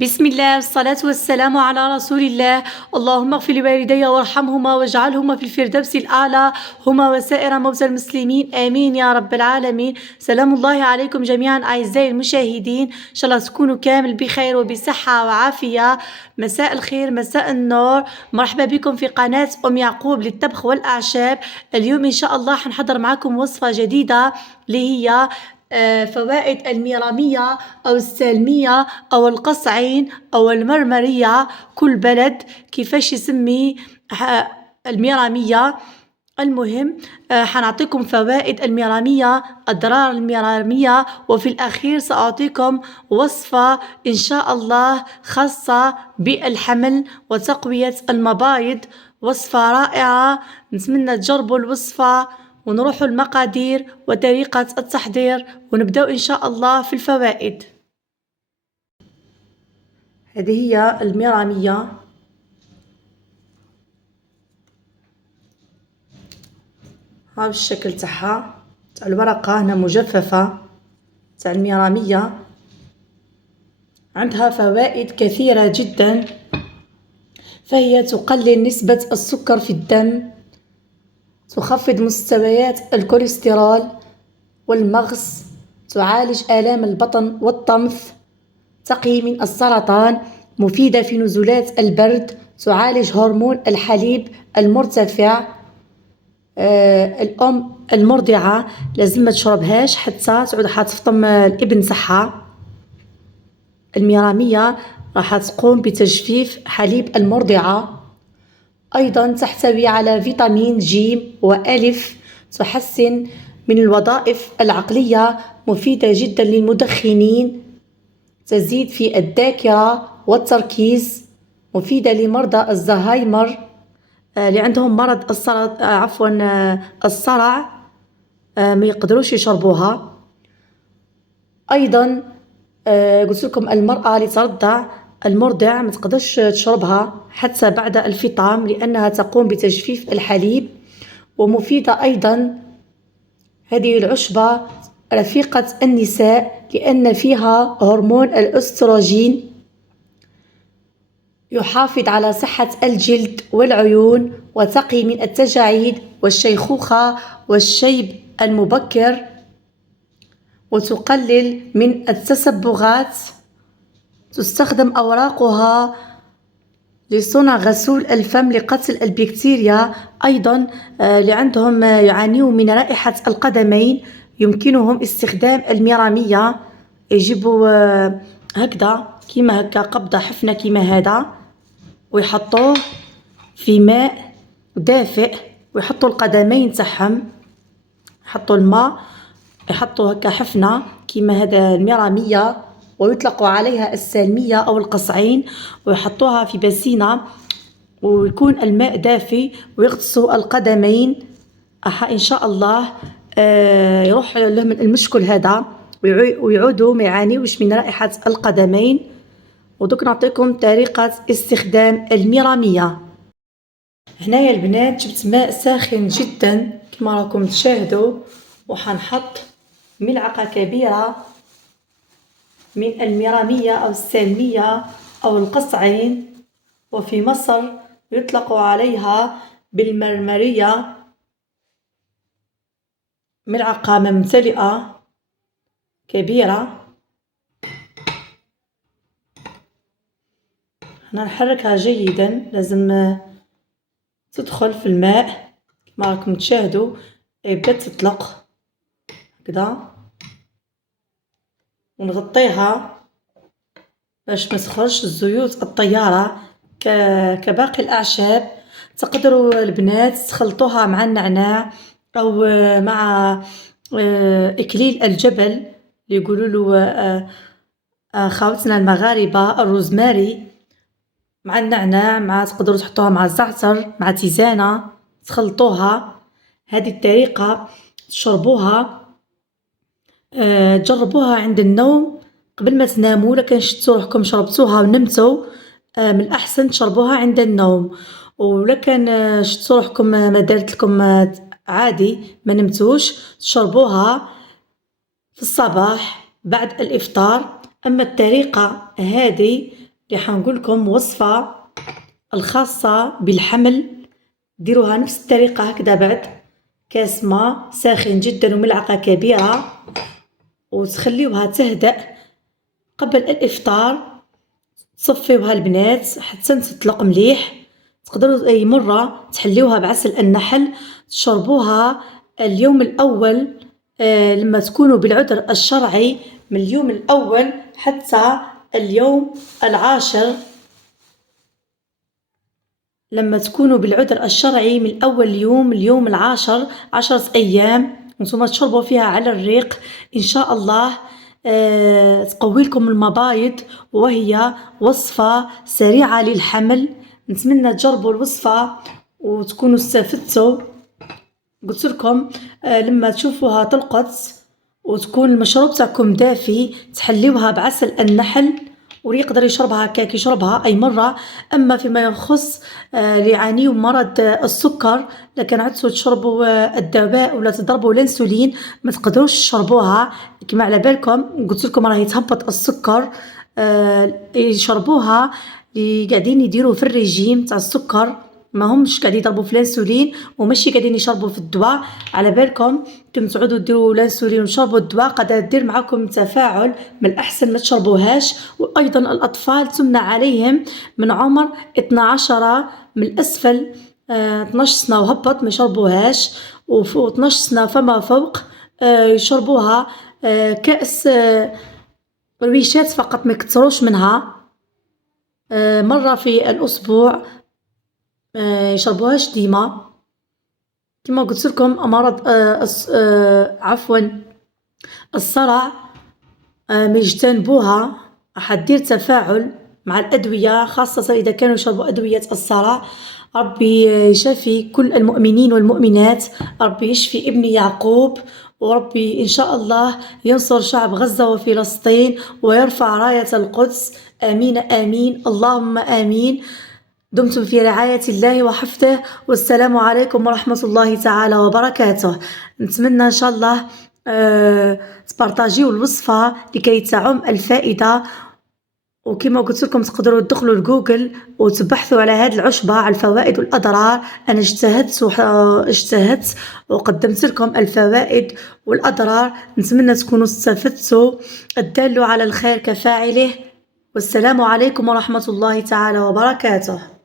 بسم الله والصلاة والسلام على رسول الله. اللهم اغفر لوالدي وارحمهما واجعلهما في الفردوس الأعلى هما وسائر موتى المسلمين، آمين يا رب العالمين. سلام الله عليكم جميعا أعزائي المشاهدين، إن شاء الله تكونوا كامل بخير وبصحة وعافية. مساء الخير، مساء النور، مرحبا بكم في قناة أم يعقوب للطبخ والأعشاب. اليوم إن شاء الله حنحضر معكم وصفة جديدة اللي هي فوائد الميرامية أو السالمية أو القصعين أو المرمرية، كل بلد كيفاش يسمي الميرامية. المهم حنعطيكم فوائد الميرامية، أضرار الميرامية، وفي الأخير سأعطيكم وصفة إن شاء الله خاصة بالحمل وتقوية المبايض. وصفة رائعة، نتمنى تجربوا الوصفة ونروح المقادير وطريقة التحضير ونبدأ إن شاء الله في الفوائد. هذه هي الميرامية، ها الشكل تاعها، تاع الورقة هنا مجففة تاع الميرامية. عندها فوائد كثيرة جدا، فهي تقلل نسبة السكر في الدم، تخفض مستويات الكوليسترول والمغص، تعالج آلام البطن والطمث، تقي من السرطان، مفيدة في نزلات البرد، تعالج هرمون الحليب المرتفع. الأم المرضعة لازم ما تشربهاش حتى تعود حتفطم الابن تاعها. الميرامية راح تقوم بتجفيف حليب المرضعة. أيضا تحتوي على فيتامين جيم وألف، تحسن من الوظائف العقلية، مفيدة جدا للمدخنين، تزيد في الذاكرة والتركيز، مفيدة لمرضى الزهايمر اللي عندهم مرض الصرع ما يقدروش يشربوها. أيضا قلت لكم المرأة اللي ترضع، المرضع ما تقدرش تشربها حتى بعد الفطام لأنها تقوم بتجفيف الحليب. ومفيدة أيضا هذه العشبة رفيقة النساء لأن فيها هرمون الأستروجين، يحافظ على صحة الجلد والعيون، وتقي من التجاعيد والشيخوخة والشيب المبكر، وتقلل من التصبغات. تستخدم أوراقها لصنع غسول الفم لقتل البكتيريا. أيضا اللي عندهم يعانيون من رائحة القدمين يمكنهم استخدام الميرامية، يجيبوا هكذا كيما هكا قبضة حفنة كيما هذا ويحطوه في ماء دافئ ويحطوا القدمين تاعهم، يحطوا الماء، يحطوا هكا حفنة كيما هذا الميرامية ويطلق عليها السالمية أو القصعين، ويحطوها في باسينة ويكون الماء دافي ويغطسوا القدمين. إن شاء الله يروح لهم المشكل هذا ويعودوا ما يعانيوش من رائحة القدمين. ودوك نعطيكم طريقة استخدام الميرامية. هنايا البنات جبت ماء ساخن جدا كما راكم تشاهدوا، وحنحط ملعقة كبيرة من الميرامية أو السالمية أو القصعين، وفي مصر يطلق عليها بالمرمرية. ملعقة ممتلئة كبيرة، هنا نحركها جيدا، لازم تدخل في الماء كما راكم تشاهدوا، بدات تطلق هكذا، ونغطيها باش ما تخرجش الزيوت الطيارة كباقي الأعشاب. تقدروا البنات تخلطوها مع النعناع أو مع إكليل الجبل اللي يقولوا له خاوتنا المغاربة الروزماري، مع النعناع، مع تقدروا تحطوها مع الزعتر مع تيزانة، تخلطوها. هذه الطريقة تشربوها، تجربوها عند النوم قبل ما تناموا. لكن شفتوا روحكم شربتوها ونمتوا، من الأحسن تشربوها عند النوم. ولكن شفتوا روحكم ما دارت لكم عادي ما نمتوش، تشربوها في الصباح بعد الإفطار. أما الطريقة هذه اللي حنقول لكم وصفة الخاصة بالحمل. ديروها نفس الطريقة هكذا، بعد كاس ماء ساخن جدا وملعقة كبيرة، وتخليوها تهدأ قبل الإفطار. تصفيوها البنات حتى تطلق مليح. تقدروا أي مرة تحليوها بعسل النحل، تشربوها اليوم الأول لما تكونوا بالعذر الشرعي، من اليوم الأول حتى اليوم العاشر. لما تكونوا بالعذر الشرعي من أول يوم اليوم العاشر، 10 أيام، وانتم تشربوا فيها على الريق إن شاء الله. تقوي لكم المبايض، وهي وصفة سريعة للحمل. نتمنى تجربوا الوصفة وتكونوا استفدتوا. قلت لكم لما تشوفوها تلقط وتكون المشروب تاعكم دافي، تحليوها بعسل النحل، ويقدر يشربها هكاك، يشربها أي مرة. أما فيما يخص اللي يعانيوا مرض السكر، لكن عدتوا تشربوا الدواء ولا تضربوا الانسولين، ما تقدروش تشربوها. كما على بالكم قلت لكم راهي تهبط السكر. يشربوها اللي قاعدين يديروا في الرجيم تاع السكر، ما همش قاعدين يضربوا في الانسولين وماشي قاعدين يشربوا في الدواء. على بالكم كي تعودوا ديروا الانسولين وتشربوا الدواء قد دير معكم تفاعل، من الاحسن ما تشربوهاش. وايضا الاطفال تمنع عليهم من عمر 12 من الاسفل، 12 سنه وهبط ما يشربوهاش، و 12 سنه فما فوق يشربوها كأس رويشات فقط، ما يكثروش منها، مرة في الأسبوع. يشربوهاش ديما. كما قلت لكم مرض عفوا الصرع ما يجتنبوها، راح دير تفاعل مع الأدوية، خاصة إذا كانوا يشربوا أدوية الصرع. ربي يشفي كل المؤمنين والمؤمنات، ربي يشفي ابن يعقوب، وربي إن شاء الله ينصر شعب غزة وفلسطين ويرفع راية القدس. آمين آمين اللهم آمين. دمتم في رعاية الله وحفظه، والسلام عليكم ورحمة الله تعالى وبركاته. نتمنى إن شاء الله تبارطاجيو الوصفة لكي تعم الفائدة. وكما قلت لكم تقدروا تدخلوا لجوجل وتبحثوا على هذه العشبة على الفوائد والأضرار. أنا اجتهدت وقدمت لكم الفوائد والأضرار. نتمنى تكونوا استفدتوا. الدال على الخير كفاعله. والسلام عليكم ورحمة الله تعالى وبركاته.